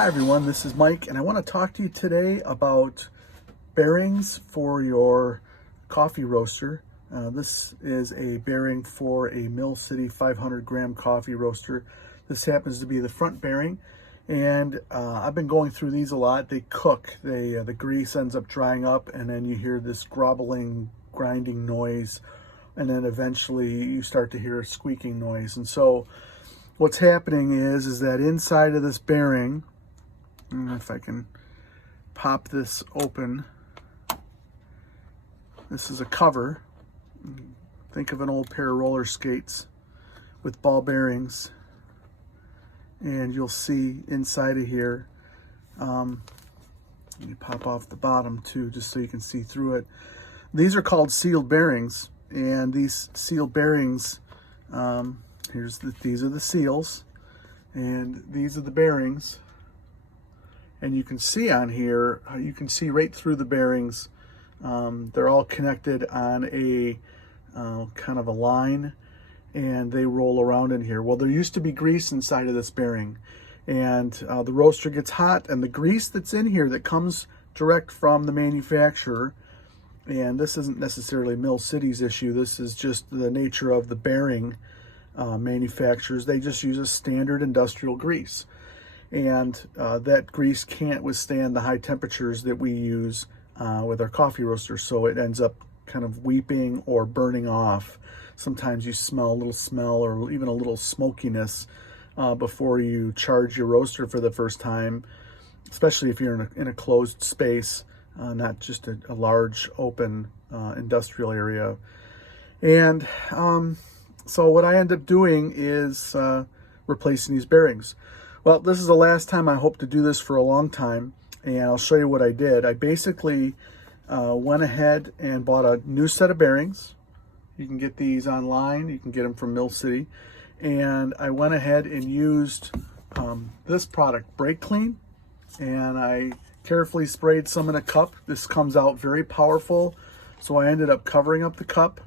Hi everyone, this is Mike and I want to talk to you today about bearings for your coffee roaster. This is a bearing for a Mill City 500 gram coffee roaster. This happens to be the front bearing, and I've been going through these a lot. They cook, the grease ends up drying up, and then you hear this groveling, grinding noise, and then eventually you start to hear a squeaking noise. And so what's happening is that inside of this bearing, if I can pop this open, this is a cover. Think of an old pair of roller skates with ball bearings, and you'll see inside of here, you pop off the bottom too, just so you can see through it. These are called sealed bearings, and these sealed bearings, these are the seals, and these are the bearings. And you can see on here, you can see right through the bearings. They're all connected on a kind of a line, and they roll around in here. Well, there used to be grease inside of this bearing, and the roaster gets hot, and the grease that's in here that comes direct from the manufacturer, and this isn't necessarily Mill City's issue, this is just the nature of the bearing manufacturers. They just use a standard industrial grease. And that grease can't withstand the high temperatures that we use with our coffee roaster, so it ends up kind of weeping or burning off. Sometimes you smell a little smell or even a little smokiness before you charge your roaster for the first time, especially if you're in a closed space, not just a large open industrial area. And so what I end up doing is replacing these bearings. Well, this is the last time I hope to do this for a long time, and I'll show you what I did. I basically went ahead and bought a new set of bearings. You can get these online. You can get them from Mill City. And I went ahead and used this product, Brake Clean, and I carefully sprayed some in a cup. This comes out very powerful, so I ended up covering up the cup,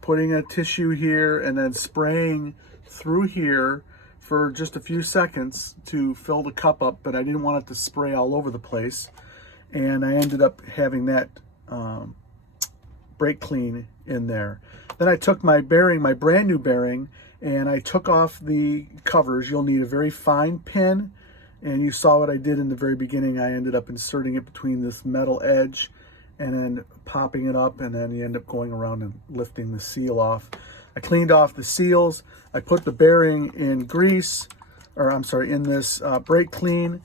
putting a tissue here, and then spraying through here for just a few seconds to fill the cup up, but I didn't want it to spray all over the place. And I ended up having that Brake Clean in there. Then I took my bearing, my brand new bearing, and I took off the covers. You'll need a very fine pin, and you saw what I did in the very beginning. I ended up inserting it between this metal edge and then popping it up, and then you end up going around and lifting the seal off. I cleaned off the seals. I put the bearing in grease, or I'm sorry, in this Brake Clean.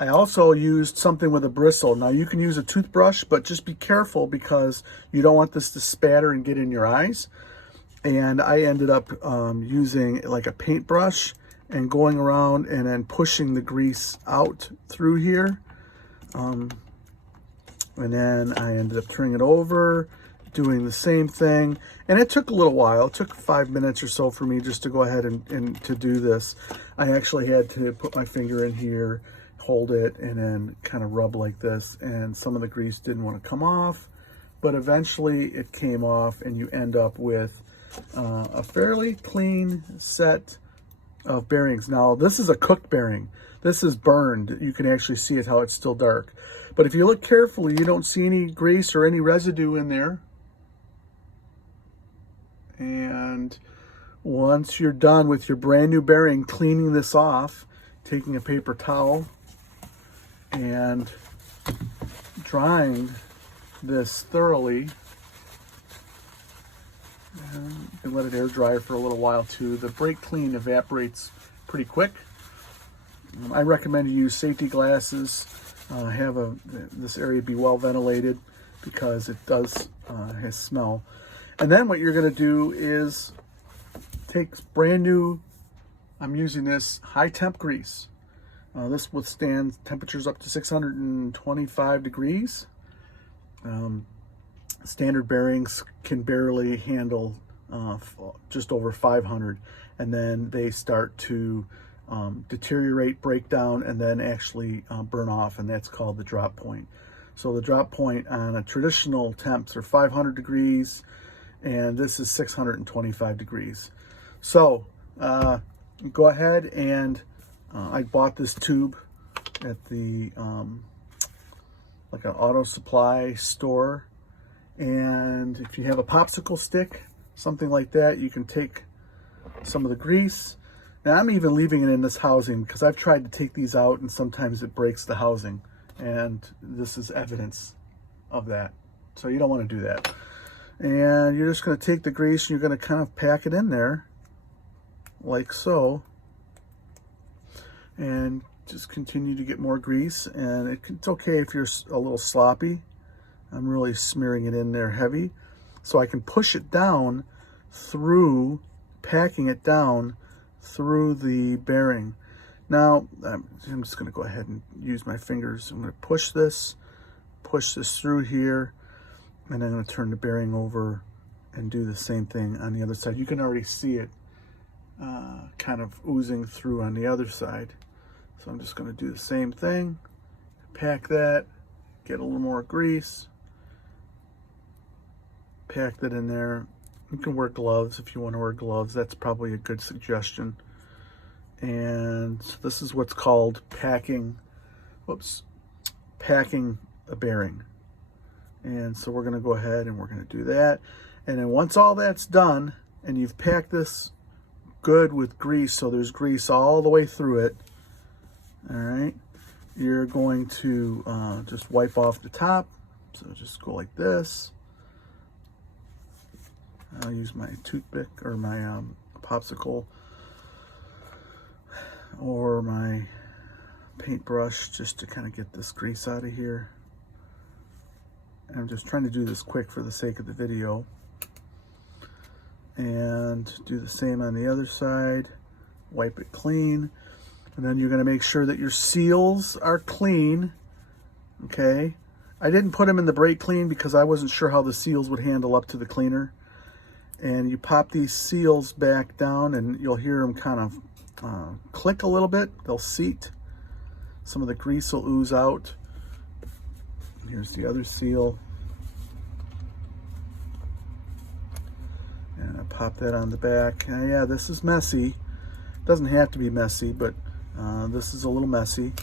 I also used something with a bristle. Now you can use a toothbrush, but just be careful because you don't want this to spatter and get in your eyes. And I ended up using like a paintbrush and going around and then pushing the grease out through here. And then I ended up turning it over, doing the same thing, and it took a little while. It took 5 minutes or so for me just to go ahead and to do this. I actually had to put my finger in here, hold it, and then kind of rub like this, and some of the grease didn't want to come off, but eventually it came off, and you end up with a fairly clean set of bearings. Now this is a cooked bearing. This is burned. You can actually see it, how it's still dark, but if you look carefully, you don't see any grease or any residue in there. And once you're done with your brand new bearing, cleaning this off, taking a paper towel and drying this thoroughly, and you can let it air dry for a little while too. The Brake Clean evaporates pretty quick. I recommend you use safety glasses, have this area be well ventilated because it does has smell. And then what you're going to do is take brand new, I'm using this high temp grease. This withstands temperatures up to 625 degrees. Standard bearings can barely handle just over 500, and then they start to deteriorate, break down, and then actually burn off, and that's called the drop point. So the drop point on a traditional temps are 500 degrees, and this is 625 degrees. So go ahead and I bought this tube at the like an auto supply store. And if you have a popsicle stick, something like that, you can take some of the grease. Now I'm even leaving it in this housing because I've tried to take these out and sometimes it breaks the housing, and this is evidence of that. So you don't want to do that. And you're just going to take the grease and you're going to kind of pack it in there like so, and just continue to get more grease. And it's okay if you're a little sloppy. I'm really smearing it in there heavy so I can push it down through, packing it down through the bearing. Now I'm just going to go ahead and use my fingers. I'm going to push this through here, and I'm going to turn the bearing over and do the same thing on the other side. You can already see it kind of oozing through on the other side. So I'm just going to do the same thing, pack that, get a little more grease, pack that in there. You can wear gloves if you want to wear gloves. That's probably a good suggestion. And this is what's called packing, packing a bearing. And so we're going to go ahead and we're going to do that. And then once all that's done and you've packed this good with grease, so there's grease all the way through it, all right, you're going to just wipe off the top. So just go like this. I'll use my toothpick or my popsicle or my paintbrush just to kind of get this grease out of here. I'm just trying to do this quick for the sake of the video. And do the same on the other side. Wipe it clean. And then you're going to make sure that your seals are clean. Okay. I didn't put them in the brake clean because I wasn't sure how the seals would handle up to the cleaner. And you pop these seals back down and you'll hear them kind of click a little bit. They'll seat. Some of the grease will ooze out. Here's the other seal. And I pop that on the back. Yeah, this is messy. Doesn't have to be messy, but this is a little messy.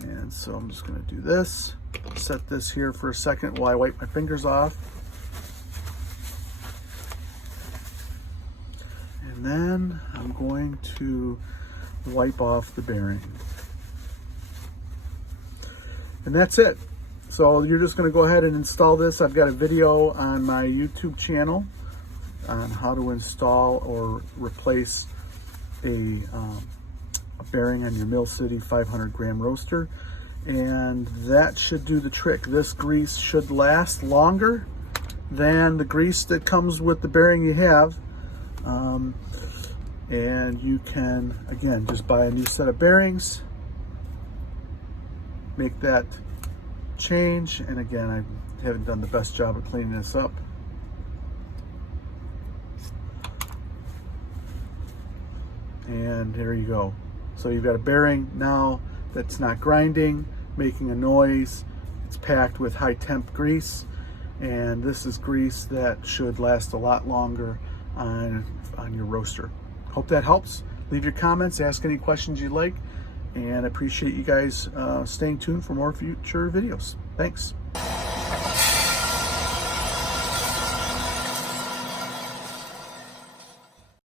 And so I'm just going to do this. Set this here for a second while I wipe my fingers off. And then I'm going to wipe off the bearing. And that's it. So you're just going to go ahead and install this. I've got a video on my YouTube channel on how to install or replace a bearing on your Mill City 500 gram roaster. And that should do the trick. This grease should last longer than the grease that comes with the bearing you have. And you can, again, just buy a new set of bearings, make that change. And again, I haven't done the best job of cleaning this up. And there you go. So you've got a bearing now that's not grinding, making a noise. It's packed with high temp grease, and this is grease that should last a lot longer on your roaster. Hope that helps. Leave your comments, ask any questions you'd like, and I appreciate you guys staying tuned for more future videos. Thanks.